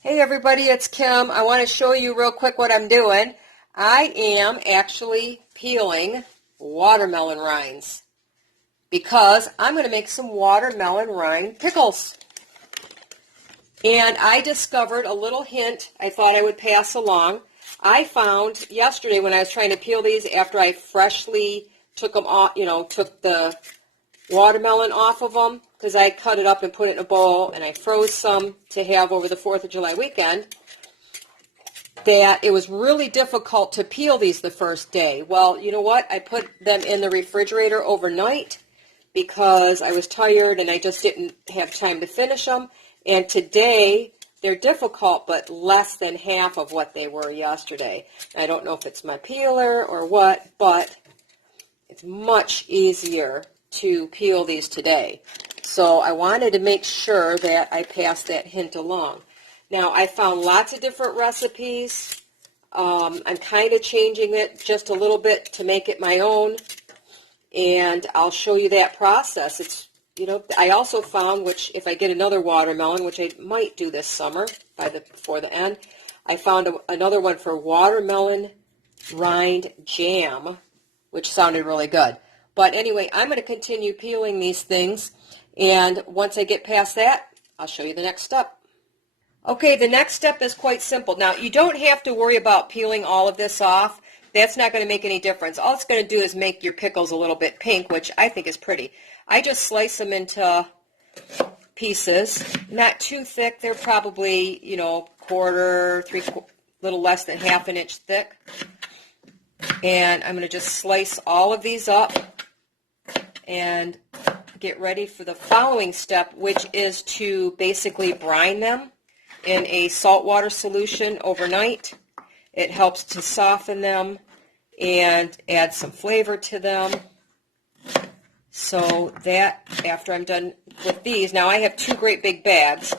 Hey everybody, it's Kim. I want to show you real quick what I'm doing. I am actually peeling watermelon rinds because I'm going to make some watermelon rind pickles. And I discovered a little hint I thought I would pass along. I found yesterday when I was trying to peel these after I freshly took them off, took the watermelon off of them, because I cut it up and put it in a bowl and I froze some to have over the 4th of July weekend, that it was really difficult to peel these the first day. Well, you know what? I put them in the refrigerator overnight because I was tired and I just didn't have time to finish them. And today they're difficult, but less than half of what they were yesterday. I don't know if it's my peeler or what, but it's much easier to peel these today. So I wanted to make sure that I passed that hint along. Now I found lots of different recipes. I'm kind of changing it just a little bit to make it my own, and I'll show you that process. It's, I also found, which if I get another watermelon, which I might do this summer before the end, I found another one for watermelon rind jam, which sounded really good. But anyway, I'm going to continue peeling these things, and once I get past that, I'll show you the next step. Okay, the next step is quite simple. Now, you don't have to worry about peeling all of this off. That's not going to make any difference. All it's going to do is make your pickles a little bit pink, which I think is pretty. I just slice them into pieces, not too thick. They're probably, quarter, little less than half an inch thick. And I'm going to just slice all of these up and get ready for the following step, which is to basically brine them in a saltwater solution overnight. It helps to soften them and add some flavor to them. So that, after I'm done with these, now I have 2 great big bags.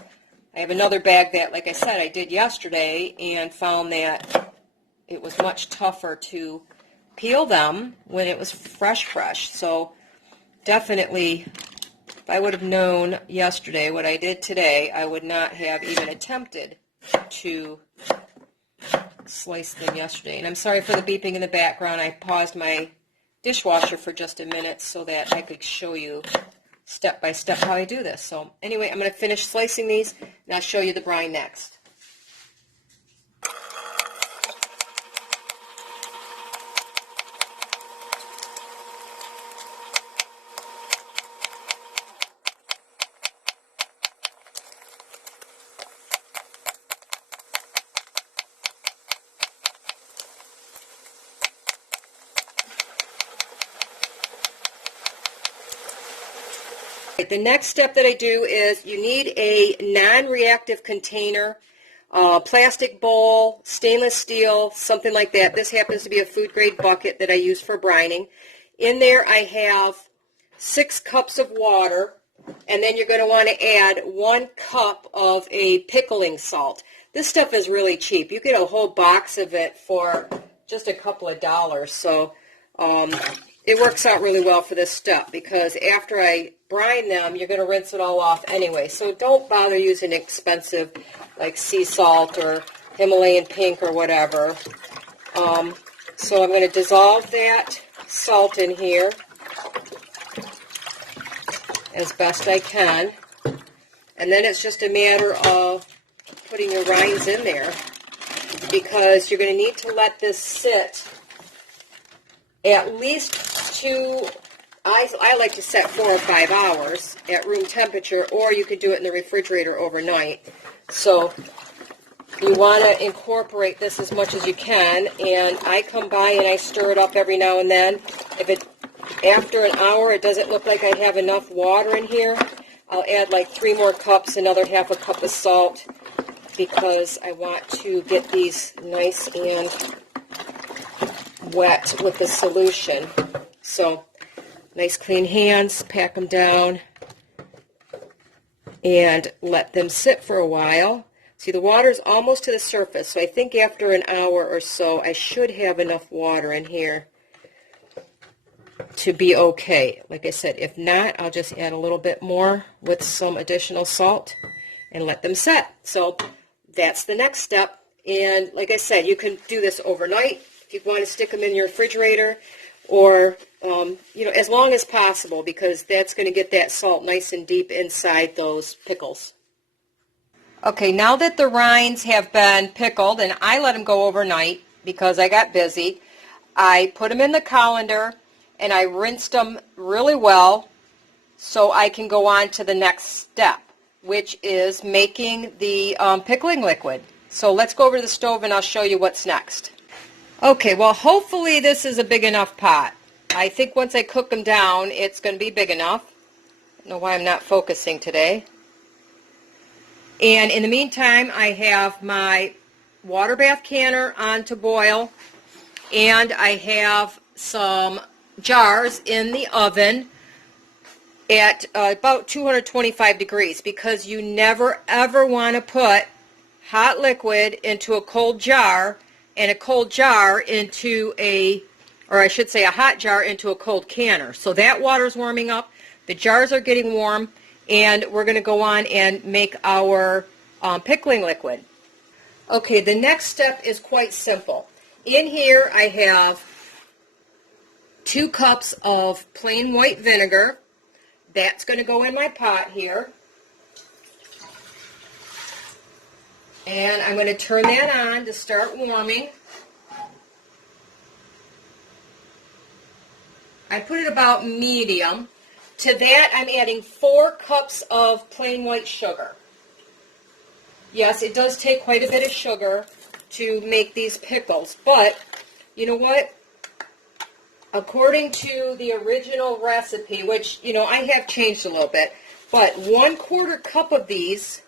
I have another bag that, like I said, I did yesterday and found that it was much tougher to peel them when it was fresh. So definitely, if I would have known yesterday what I did today, I would not have even attempted to slice them yesterday. And I'm sorry for the beeping in the background. I paused my dishwasher for just a minute so that I could show you step by step how I do this. So anyway, I'm going to finish slicing these and I'll show you the brine next. The next step that I do is you need a non-reactive container, plastic bowl, stainless steel, something like that. This happens to be a food grade bucket that I use for brining. In there I have 6 cups of water, and then you're going to want to add 1 cup of a pickling salt. This stuff is really cheap. You get a whole box of it for just a couple of dollars. So it works out really well for this step, because after I brine them, you're going to rinse it all off anyway. So don't bother using expensive like sea salt or Himalayan pink or whatever. So I'm going to dissolve that salt in here as best I can. And then it's just a matter of putting your rinds in there, because you're going to need to let this sit at least I like to set 4 or 5 hours at room temperature, or you could do it in the refrigerator overnight. So you want to incorporate this as much as you can, and I come by and I stir it up every now and then. If after an hour it doesn't look like I have enough water in here, I'll add like 3 more cups, another half a cup of salt, because I want to get these nice and wet with the solution. So nice clean hands, pack them down, and let them sit for a while. See, the water's almost to the surface, so I think after an hour or so I should have enough water in here to be okay. Like I said, if not, I'll just add a little bit more with some additional salt and let them set. So that's the next step. And like I said, you can do this overnight if you want to stick them in your refrigerator, or as long as possible, because that's going to get that salt nice and deep inside those pickles. Okay, now that the rinds have been pickled, and I let them go overnight because I got busy, I put them in the colander and I rinsed them really well so I can go on to the next step, which is making the pickling liquid. So let's go over to the stove and I'll show you what's next. Okay, well, hopefully this is a big enough pot. I think once I cook them down, it's going to be big enough. I don't know why I'm not focusing today. And in the meantime, I have my water bath canner on to boil, and I have some jars in the oven at about 225 degrees, because you never ever want to put hot liquid into a cold jar, and a cold jar into a hot jar into a cold canner. So that water's warming up, the jars are getting warm, and we're going to go on and make our pickling liquid. Okay, the next step is quite simple. In here I have 2 cups of plain white vinegar. That's going to go in my pot here. And I'm going to turn that on to start warming. I put it about medium. To that, I'm adding 4 cups of plain white sugar. Yes, it does take quite a bit of sugar to make these pickles, but you know what? According to the original recipe, which, I have changed a little bit, but 1/4 cup of these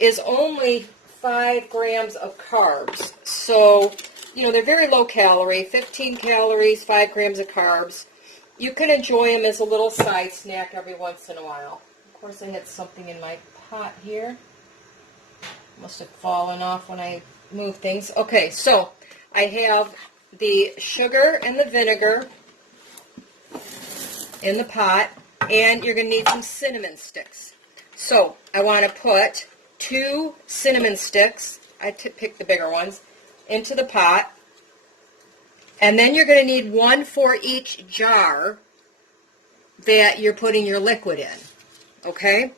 is only 5 grams of carbs. So, they're very low calorie, 15 calories, 5 grams of carbs. You can enjoy them as a little side snack every once in a while. Of course, I had something in my pot here. Must have fallen off when I moved things. Okay, so I have the sugar and the vinegar in the pot, and you're going to need some cinnamon sticks. So I want to put 2 cinnamon sticks, I picked the bigger ones, into the pot. And then you're going to need 1 for each jar that you're putting your liquid in. Okay?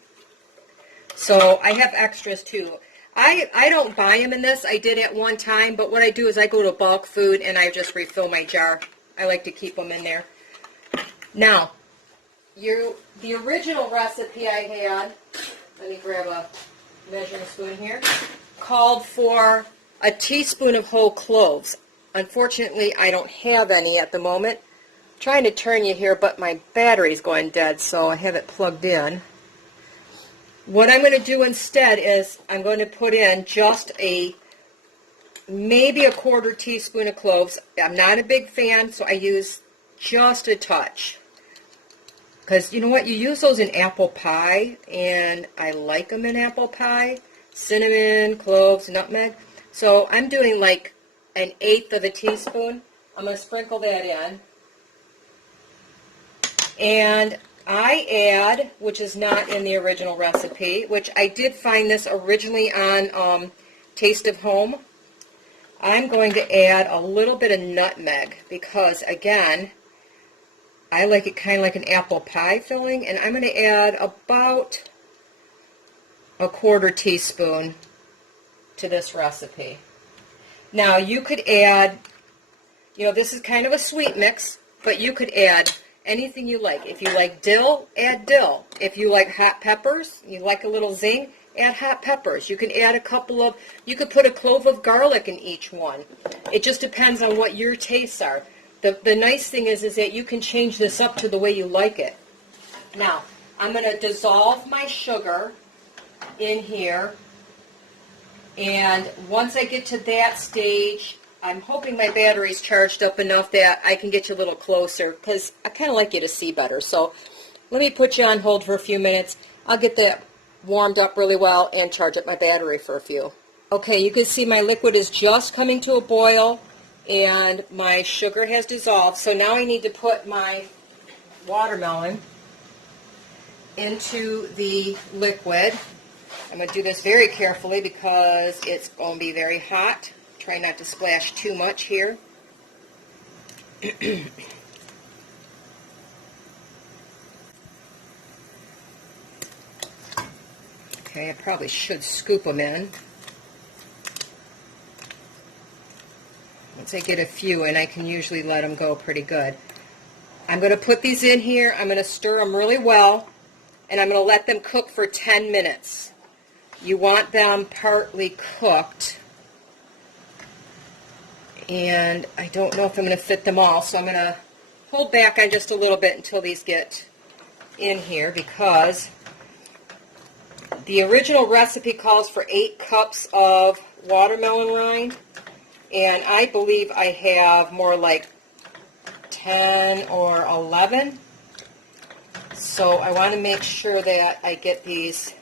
So I have extras too. I don't buy them in this. I did at one time, but what I do is I go to bulk food and I just refill my jar. I like to keep them in there. Now, the original recipe I had, let me grab a measuring spoon here, called for a teaspoon of whole cloves. Unfortunately, I don't have any at the moment. I'm trying to turn you here, but my battery's going dead, so I have it plugged in. What I'm going to do instead is I'm going to put in just maybe a 1/4 teaspoon of cloves. I'm not a big fan, so I use just a touch. Because you know what? You use those in apple pie, and I like them in apple pie. Cinnamon, cloves, nutmeg. So I'm doing like 1/8 of a teaspoon. I'm going to sprinkle that in. And I add, which is not in the original recipe, which I did find this originally on Taste of Home, I'm going to add a little bit of nutmeg because, again, I like it kind of like an apple pie filling, and I'm going to add about a 1/4 teaspoon to this recipe. Now, you could add, this is kind of a sweet mix, but you could add anything you like. If you like dill, add dill. If you like hot peppers, you like a little zing, add hot peppers. You can add you could put a clove of garlic in each one. It just depends on what your tastes are. The nice thing is that you can change this up to the way you like it. Now, I'm going to dissolve my sugar in here, and once I get to that stage, I'm hoping my battery's charged up enough that I can get you a little closer, because I kind of like you to see better. So let me put you on hold for a few minutes. I'll get that warmed up really well and charge up my battery for a few. Okay, you can see my liquid is just coming to a boil, and my sugar has dissolved. So now I need to put my watermelon into the liquid. I'm going to do this very carefully because it's going to be very hot. Try not to splash too much here. Okay, I probably should scoop them in. Once I get a few in, I can usually let them go pretty good. I'm going to put these in here. I'm going to stir them really well, and I'm going to let them cook for 10 minutes. You want them partly cooked, and I don't know if I'm going to fit them all, so I'm going to hold back on just a little bit until these get in here, because the original recipe calls for 8 cups of watermelon rind, and I believe I have more like 10 or 11. So I want to make sure that I get these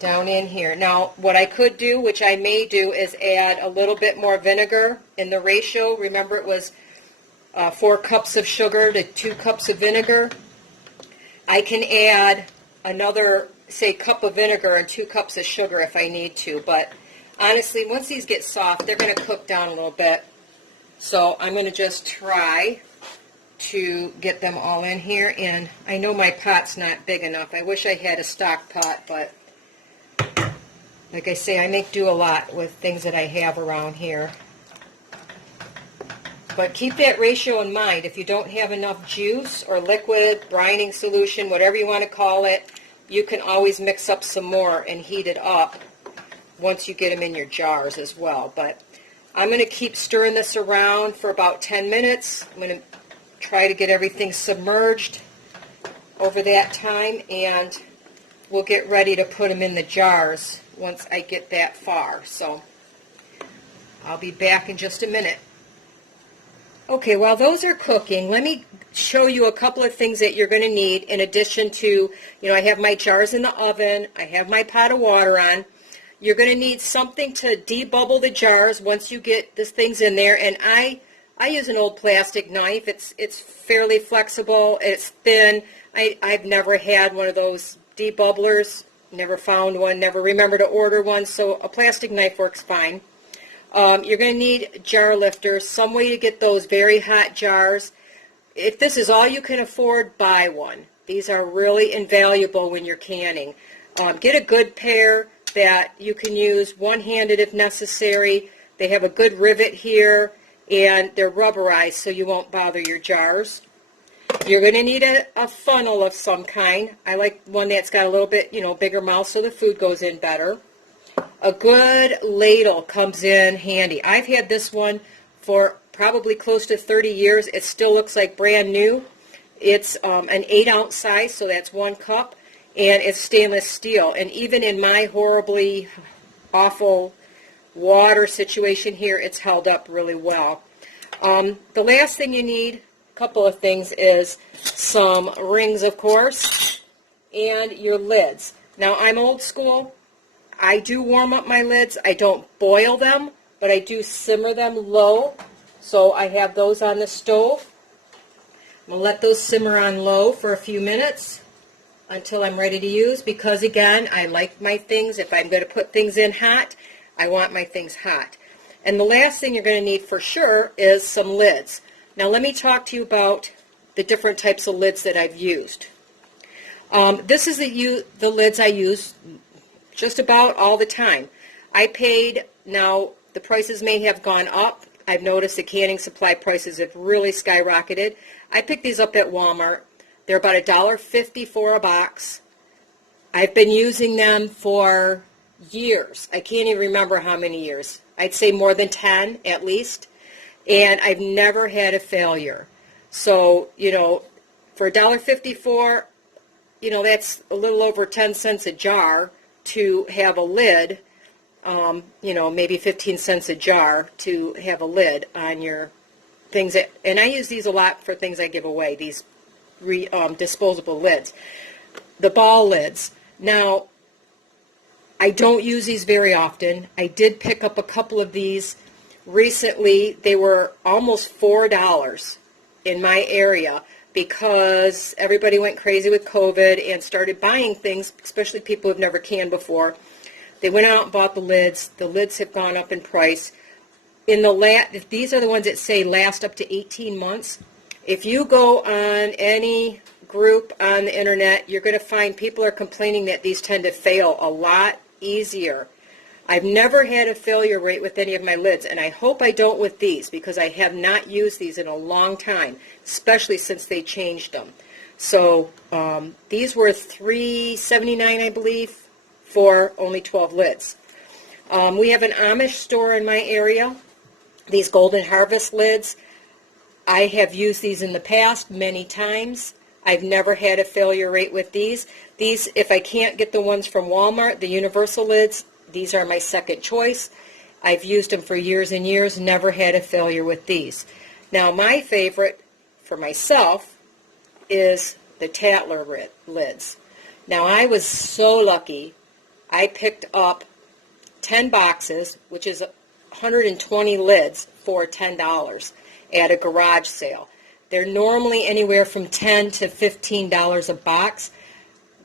down in here. Now, what I could do, which I may do, is add a little bit more vinegar in the ratio. Remember, it was 4 cups of sugar to 2 cups of vinegar. I can add another, say, cup of vinegar and 2 cups of sugar if I need to. But honestly, once these get soft, they're going to cook down a little bit. So I'm going to just try to get them all in here. And I know my pot's not big enough. I wish I had a stock pot, but like I say, I make do a lot with things that I have around here. But keep that ratio in mind. If you don't have enough juice or liquid, brining solution, whatever you want to call it, you can always mix up some more and heat it up once you get them in your jars as well. But I'm going to keep stirring this around for about 10 minutes. I'm going to try to get everything submerged over that time, and we'll get ready to put them in the jars once I get that far. So I'll be back in just a minute. Okay, while those are cooking, let me show you a couple of things that you're going to need in addition to, I have my jars in the oven, I have my pot of water on. You're going to need something to debubble the jars once you get these things in there, and I use an old plastic knife. It's fairly flexible, it's thin. I've never had one of those debubblers, never found one, never remember to order one, so a plastic knife works fine. You're going to need jar lifters, some way to get those very hot jars. If this is all you can afford, buy one. These are really invaluable when you're canning. Get a good pair that you can use one-handed if necessary. They have a good rivet here, and they're rubberized so you won't bother your jars. You're going to need a funnel of some kind. I like one that's got a little bit, bigger mouth so the food goes in better. A good ladle comes in handy. I've had this one for probably close to 30 years. It still looks like brand new. It's an 8-ounce size, so that's 1 cup, and it's stainless steel. And even in my horribly awful water situation here, it's held up really well. The last thing you need, a couple of things, is some rings, of course, and your lids. Now, I'm old school. I do warm up my lids. I don't boil them, but I do simmer them low. So I have those on the stove. I'm going to let those simmer on low for a few minutes until I'm ready to use, because again, I like my things, if I'm going to put things in hot, I want my things hot. And the last thing you're going to need for sure is some lids. Now let me talk to you about the different types of lids that I've used. This is the lids I use just about all the time. I paid, now the prices may have gone up. I've noticed the canning supply prices have really skyrocketed. I picked these up at Walmart. They're about $1.50 for a box. I've been using them for years. I can't even remember how many years. I'd say more than 10 at least. And I've never had a failure. So, for $1.54, that's a little over 10 cents a jar to have a lid, maybe 15 cents a jar to have a lid on your things. And I use these a lot for things I give away, these disposable lids. The ball lids. Now, I don't use these very often. I did pick up a couple of these recently. They were almost $4 in my area. because everybody went crazy with COVID and started buying things, especially people who've never canned before. They went out and bought the lids. The lids have gone up in price. These are the ones that say last up to 18 months. If you go on any group on the internet, you're going to find people are complaining that these tend to fail a lot easier. I've never had a failure rate with any of my lids, and I hope I don't with these, because I have not used these in a long time, especially since they changed them. So these were $3.79, I believe, for only 12 lids. We have an Amish store in my area. These Golden Harvest lids, I have used these in the past many times. I've never had a failure rate with these. These, if I can't get the ones from Walmart, the universal lids, these are my second choice. I've used them for years and years, never had a failure with these. Now my favorite for myself is the Tatler lids. Now I was so lucky. I picked up 10 boxes, which is 120 lids for $10 at a garage sale. They're normally anywhere from $10 to $15 a box.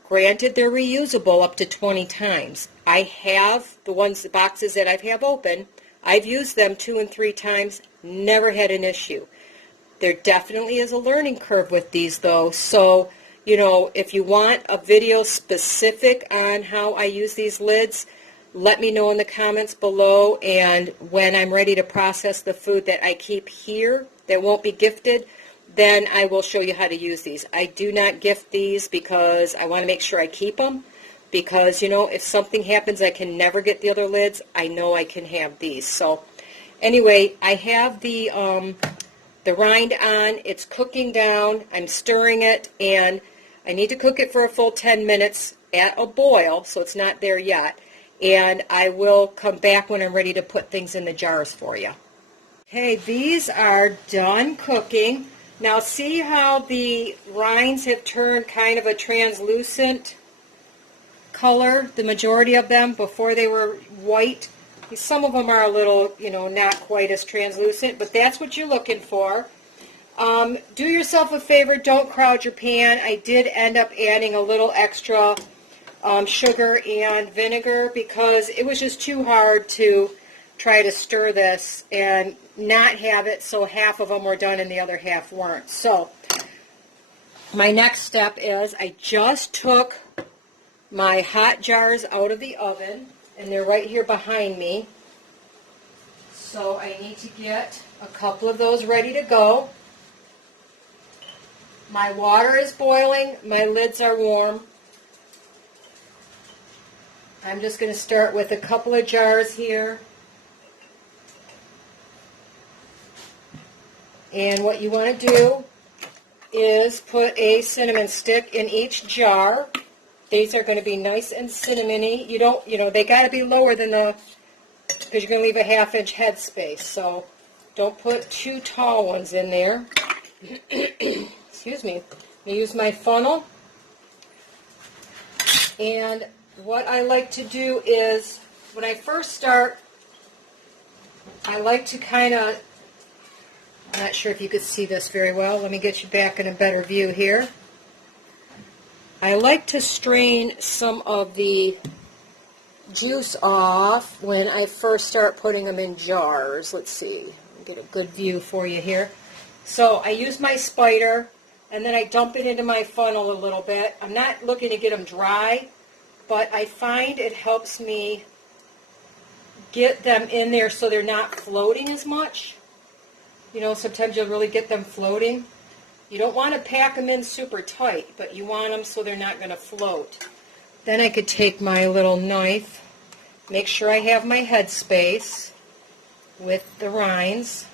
Granted, they're reusable up to 20 times. I have the boxes that I have open. I've used them 2 and 3 times, never had an issue. There definitely is a learning curve with these though, so if you want a video specific on how I use these lids, let me know in the comments below, and when I'm ready to process the food that I keep here that won't be gifted, then I will show you how to use these. I do not gift these because I want to make sure I keep them, because if something happens I can never get the other lids, I know I can have these. So anyway, I have the rind on. It's cooking down. I'm stirring it, and I need to cook it for a full 10 minutes at a boil, so it's not there yet. And I will come back when I'm ready to put things in the jars for you. Okay, these are done cooking. Now see how the rinds have turned kind of a translucent color, the majority of them. Before they were white. Some of them are a little, not quite as translucent, but that's what you're looking for. Do yourself a favor, don't crowd your pan. I did end up adding a little extra sugar and vinegar because it was just too hard to try to stir this and not have it so half of them were done and the other half weren't. So my next step is I just took my hot jars out of the oven, and they're right here behind me. So I need to get a couple of those ready to go. My water is boiling, my lids are warm. I'm just going to start with a couple of jars here. And what you want to do is put a cinnamon stick in each jar. These are going to be nice and cinnamony. They got to be lower than because you're going to leave a ½ inch head space. So don't put too tall ones in there. Excuse me. I use my funnel. And what I like to do is, when I first start, I like to kind of, I'm not sure if you could see this very well. Let me get you back in a better view here. I like to strain some of the juice off when I first start putting them in jars. Let's see, get a good view for you here. So I use my spider, and then I dump it into my funnel a little bit. I'm not looking to get them dry, but I find it helps me get them in there so they're not floating as much. Sometimes you'll really get them floating. You don't want to pack them in super tight, but you want them so they're not going to float. Then I could take my little knife, make sure I have my head space with the rinds.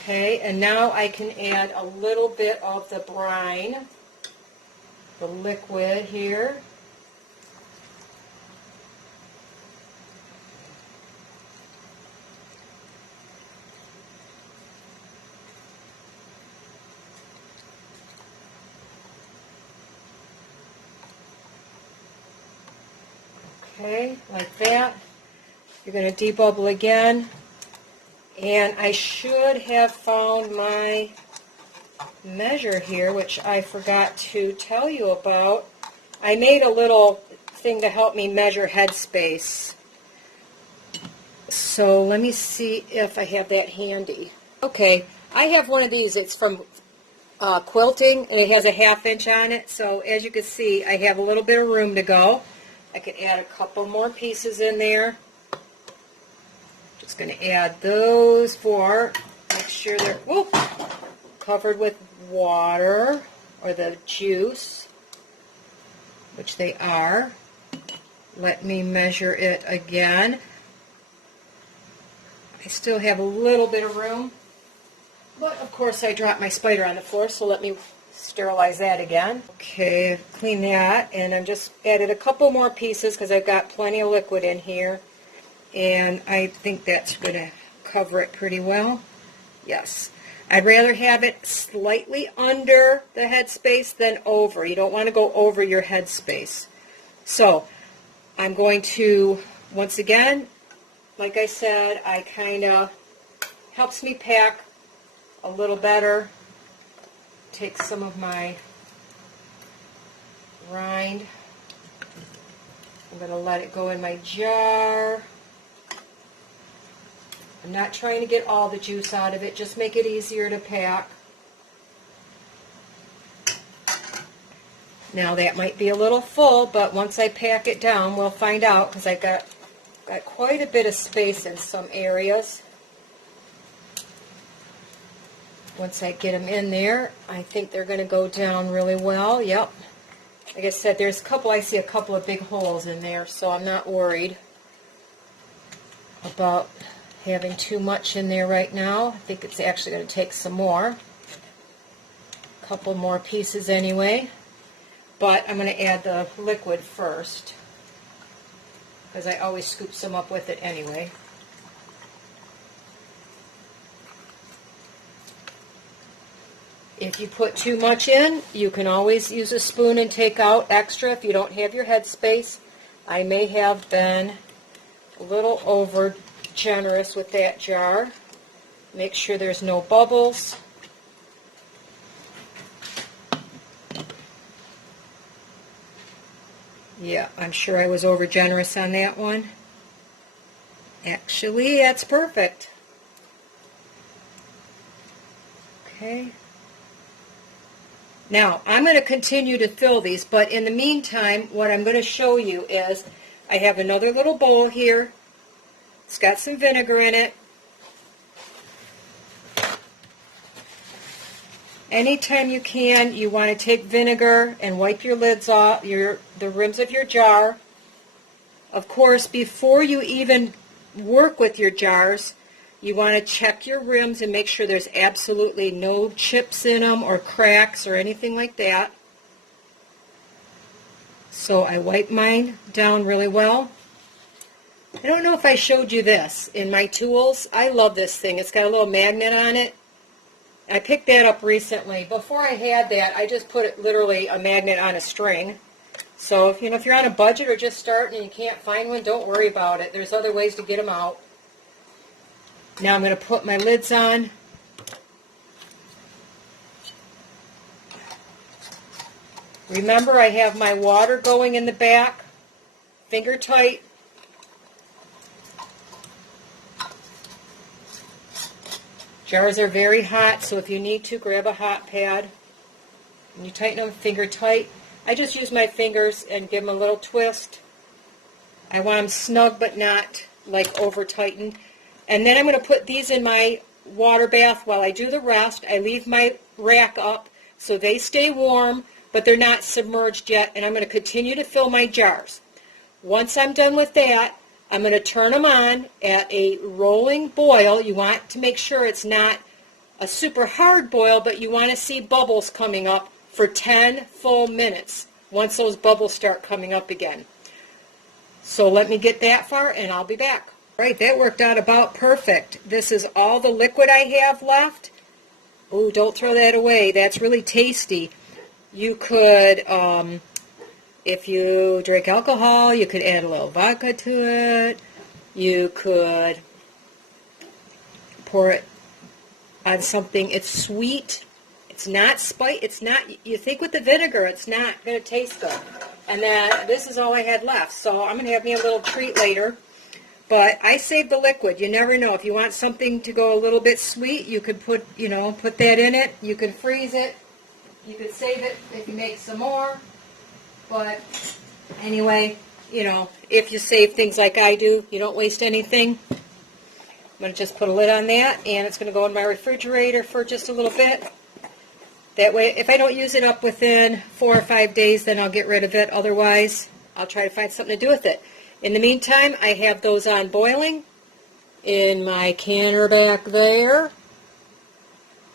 Okay, and now I can add a little bit of the brine, the liquid here. Okay, like that. You're going to debubble again. And I should have found my measure here, which I forgot to tell you about. I made a little thing to help me measure headspace. So let me see if I have that handy. Okay, I have one of these. It's from quilting, and it has a 1/2 inch on it. So as you can see, I have a little bit of room to go. I could add a couple more pieces in there. Just going to add those 4. Make sure they're covered with water or the juice, which they are. Let me measure it again. I still have a little bit of room, but of course I dropped my spider on the floor, so let me sterilize that again. Okay, clean that, and I'm just added a couple more pieces because I've got plenty of liquid in here, and I think that's going to cover it pretty well. Yes. I'd rather have it slightly under the headspace than over. You don't want to go over your headspace. So I'm going to, once again, like I said, I kind of helps me pack a little better. Take some of my rind. I'm going to let it go in my jar. I'm not trying to get all the juice out of it, just make it easier to pack. Now that might be a little full, but once I pack it down, we'll find out, because I've got quite a bit of space in some areas. Once I get them in there, I think they're going to go down really well. Yep. Like I said, there's I see a couple of big holes in there, so I'm not worried about having too much in there right now. I think it's actually going to take some more. A couple more pieces anyway. But I'm going to add the liquid first, because I always scoop some up with it anyway. If you put too much in, you can always use a spoon and take out extra if you don't have your headspace. I may have been a little over generous with that jar. Make sure there's no bubbles. Yeah, I'm sure I was over generous on that one. Actually, that's perfect. Okay. Now, I'm going to continue to fill these, but in the meantime, what I'm going to show you is I have another little bowl here. It's got some vinegar in it. Anytime you can, you want to take vinegar and wipe your lids off, the rims of your jar. Of course, before you even work with your jars, you want to check your rims and make sure there's absolutely no chips in them or cracks or anything like that. So I wipe mine down really well. I don't know if I showed you this in my tools. I love this thing. It's got a little magnet on it. I picked that up recently. Before I had that, I just put literally a magnet on a string. So if you're on a budget or just starting and you can't find one, don't worry about it. There's other ways to get them out. Now I'm going to put my lids on. Remember, I have my water going in the back, finger tight. Jars are very hot, so if you need to, grab a hot pad. And you tighten them finger tight. I just use my fingers and give them a little twist. I want them snug but not like over tightened. And then I'm going to put these in my water bath while I do the rest. I leave my rack up so they stay warm, but they're not submerged yet, and I'm going to continue to fill my jars. Once I'm done with that, I'm going to turn them on at a rolling boil. You want to make sure it's not a super hard boil, but you want to see bubbles coming up for 10 full minutes once those bubbles start coming up again. So let me get that far and I'll be back. Right, that worked out about perfect. This is all the liquid I have left. Oh, don't throw that away. That's really tasty. You could, if you drink alcohol, you could add a little vodka to it. You could pour it on something. It's sweet. It's not spicy. It's not, you think with the vinegar, it's not going to taste good. And then this is all I had left. So I'm going to have me a little treat later. But I saved the liquid. You never know. If you want something to go a little bit sweet, you could put that in it. You can freeze it. You could save it if you make some more. But anyway, if you save things like I do, you don't waste anything. I'm going to just put a lid on that, and it's going to go in my refrigerator for just a little bit. That way, if I don't use it up within 4 or 5 days, then I'll get rid of it. Otherwise, I'll try to find something to do with it. In the meantime, I have those on boiling in my canner back there.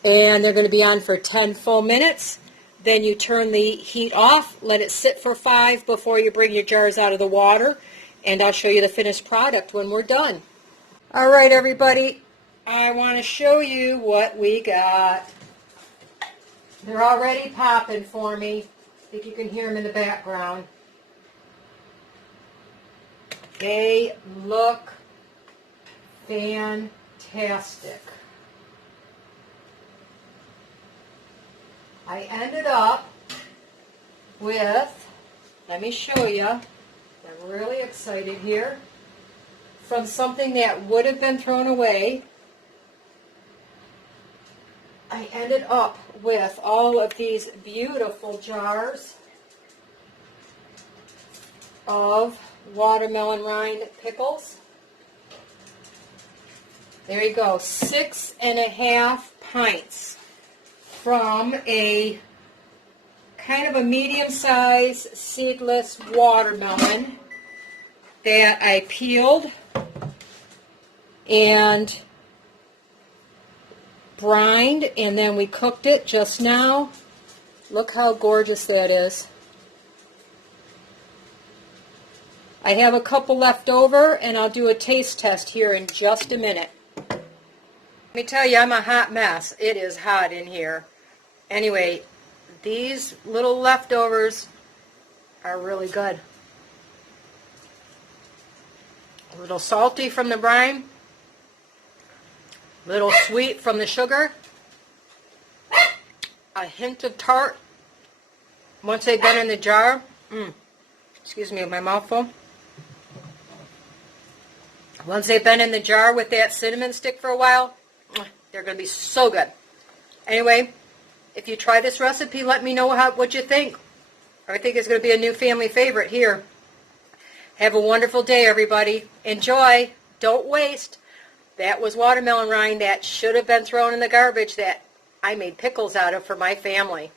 And they're going to be on for 10 full minutes. Then you turn the heat off, let it sit for 5 before you bring your jars out of the water. And I'll show you the finished product when we're done. All right, everybody. I want to show you what we got. They're already popping for me. I think you can hear them in the background. They look fantastic. I ended up with, let me show you, I'm really excited here, from something that would have been thrown away. I ended up with all of these beautiful jars of watermelon rind pickles. There you go, 6.5 pints from a kind of a medium-sized seedless watermelon that I peeled and brined, and then we cooked it just now. Look how gorgeous that is. I have a couple left over, and I'll do a taste test here in just a minute. Let me tell you, I'm a hot mess. It is hot in here. Anyway, these little leftovers are really good. A little salty from the brine, a little sweet from the sugar, a hint of tart once they've been in the jar. Excuse me, my mouth full. Once they've been in the jar with that cinnamon stick for a while, they're going to be so good. Anyway, if you try this recipe, let me know what you think. I think it's going to be a new family favorite here. Have a wonderful day, everybody. Enjoy. Don't waste. That was watermelon rind that should have been thrown in the garbage that I made pickles out of for my family.